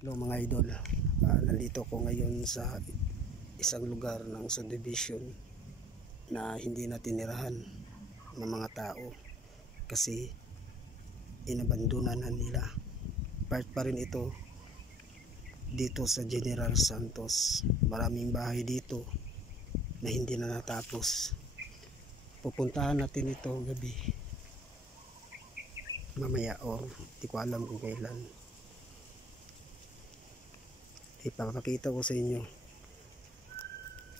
Hello mga idol, nandito ko ngayon sa isang lugar ng subdivision na hindi na tinirahan ng mga tao kasi inabandonan na nila. Part pa rin ito dito sa General Santos. Maraming bahay dito na hindi na natapos. Pupuntahan natin ito gabi mamaya or di ko alam kung kailan. Ipapakita ko sa inyo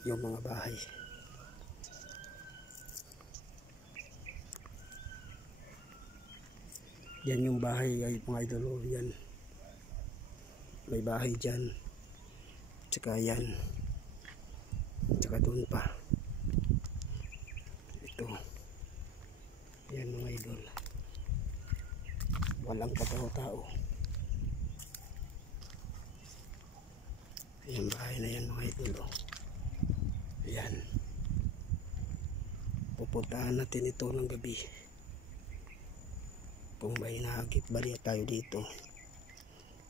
yung mga bahay. Yan yung bahay ay mga idol, yan. May bahay dyan. Tsaka yan. Tsaka doon pa. Ito. Yan mga idol. Walang katao-tao. Yung bahay na yan mga idol. Ayan. Pupuntahan natin ito ng gabi. Kung may nahagip baliya tayo dito.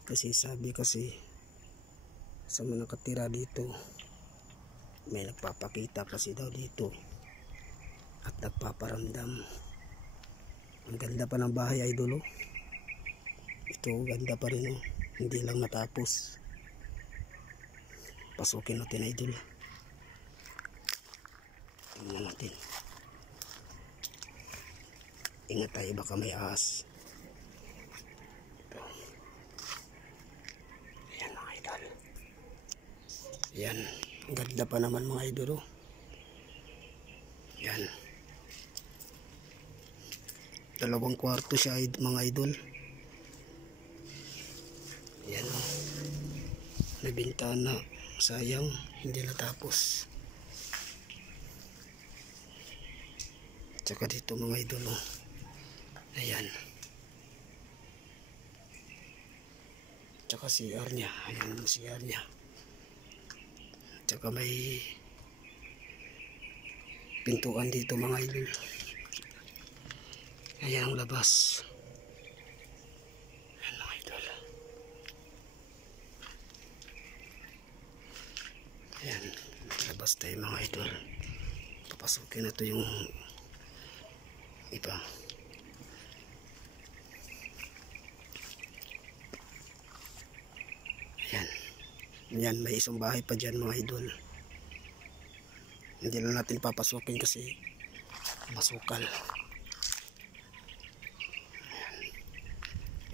Kasi sabi kasi sa mga nakatira dito, may nagpapakita kasi daw dito at nagpaparamdam. Ang ganda pa ng bahay idol. Ito ganda pa rin. Hindi lang natapos. Pasukin natin idol. Tingnan natin. Ingat tayo baka may ahas. Ito. Ayan mga idol. Ayan. Ang ganda pa naman mga idol. Ayan. 2 kwarto siya mga idol. Ayan o. Nabintana. Sayang, hindi natapos. Tsaka dito mga idol. Ayan. Tsaka CR niya. Ayan yung CR niya. Tsaka may pintuan dito mga idol. Ayan ang labas. Ayan mga idol. Ayan. Labas tayo mga idol. Papasukin na ito yung iba. Ayan. Ayan, may isang bahay pa dyan mga idol. Hindi na natin papasukin kasi masukal. Ayan.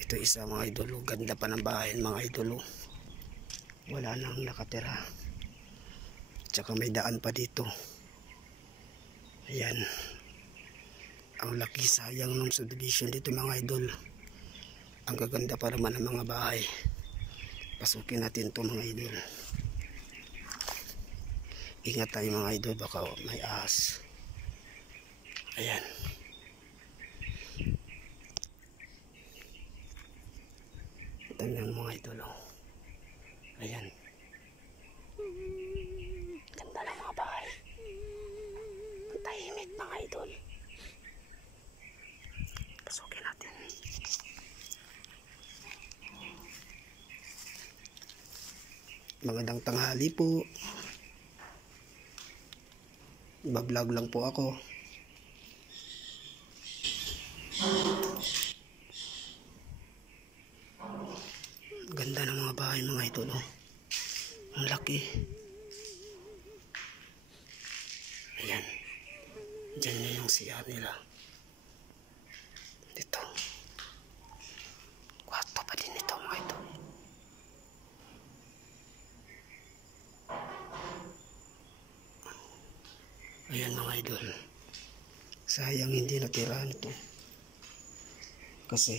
Ito isa mga idol. Ganda pa ng bahay mga idol. Wala nang nakatira. Tsaka may daan pa dito. Ayan. Ang laki sayang ng subdivision dito mga idol. Ang gaganda pa naman ng mga bahay. Pasukin natin ito mga idol. Ingat tayo mga idol, baka may ahas. Ayan. Ito na mga idol. Ayan. Ganda ng mga bahay. Ang tahimik mga idol. Pasukin natin. Magandang tanghali po. Bablog lang po ako. Ganda ng mga bahay mga idol. Ang laki. Ayan. Diyan na yung CR nila. Dito. Kwarto pa din ito mga idol. Ayan mga idol. Sayang hindi natirahan ito. Kasi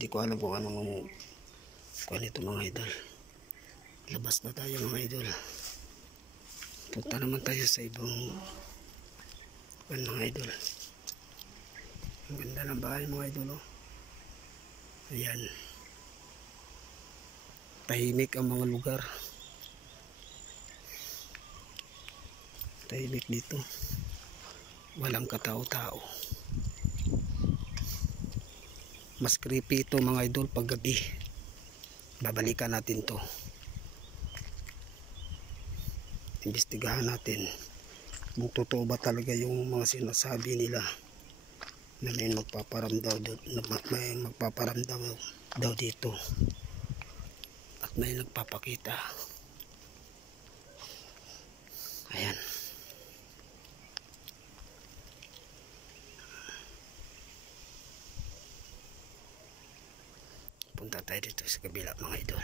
di ko alam kung anong kuha nito mga idol. Labas na tayo mga idol. Punta naman tayo sa ibang mga idol. Ang ganda ng bahay mga idol. Ayan. Tahimik ang mga lugar. Tahimik dito. Walang katao-tao. Mas creepy ito mga idol pag gabi. babalikan natin to, imbestigahan natin kung totoo ba talaga yung mga sinasabi nila na may magpaparamdam daw dito at may nagpapakita. Ayan, punta tayo dito sa kabila mga idol.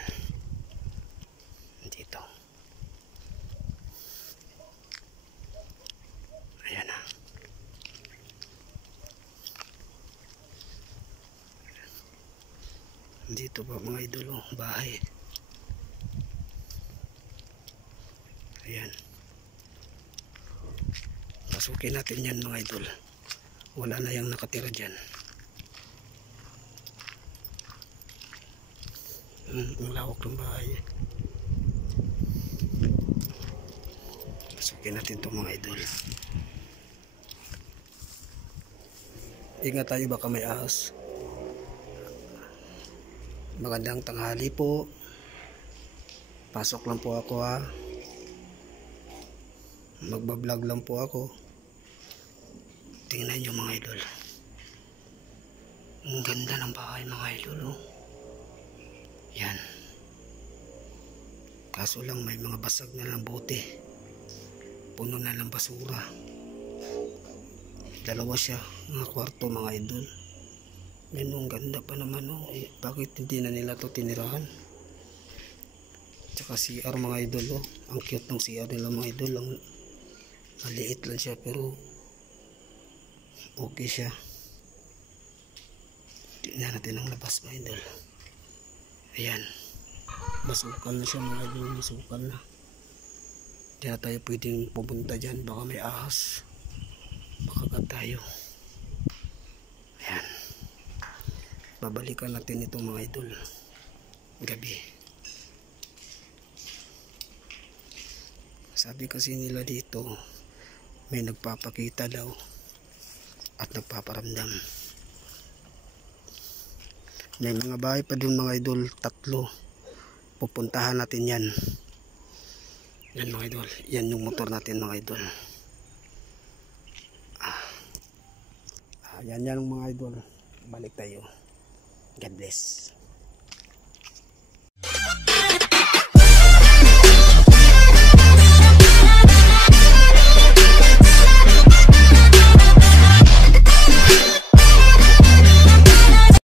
Dito, ayan na. Dito pa mga idol, bahay. Ayan, pasukin natin yan mga idol. Wala na yung nakatira dyan. Ang lawak ng bahay. Pasukin natin to mga idol. Ingat tayo, baka may ahas. Magandang tanghali po. Pasok lang po ako ha. Magbablog lang po ako. Tingnan nyo mga idol. Ang ganda ng bahay mga idol. Oh. Yan. Kaso lang may mga basag na lang bote. Puno na lang basura. Dalawa siya. Mga kwarto mga idol. Yan, ang ganda pa naman. Oh. Eh, bakit hindi na nila to tinirahan? Tsaka CR mga idol. Oh. Ang cute ng CR nila mga idol. Ang maliit lang siya pero okay siya. Tingnan natin ang labas mga idol. Ayan, masukal na siya mga idol. Masukal na. Hindi na tayo pwedeng pupunta dyan, baka may ahas, bakagat tayo. Ayan, babalikan natin ito mga idol gabi. Sabi kasi nila dito may nagpapakita daw at nagpaparamdam. May mga bahay pa dun mga idol, 3. Pupuntahan natin yan. Yan mga idol, yan yung motor natin mga idol. Yan mga idol. Balik tayo. God bless.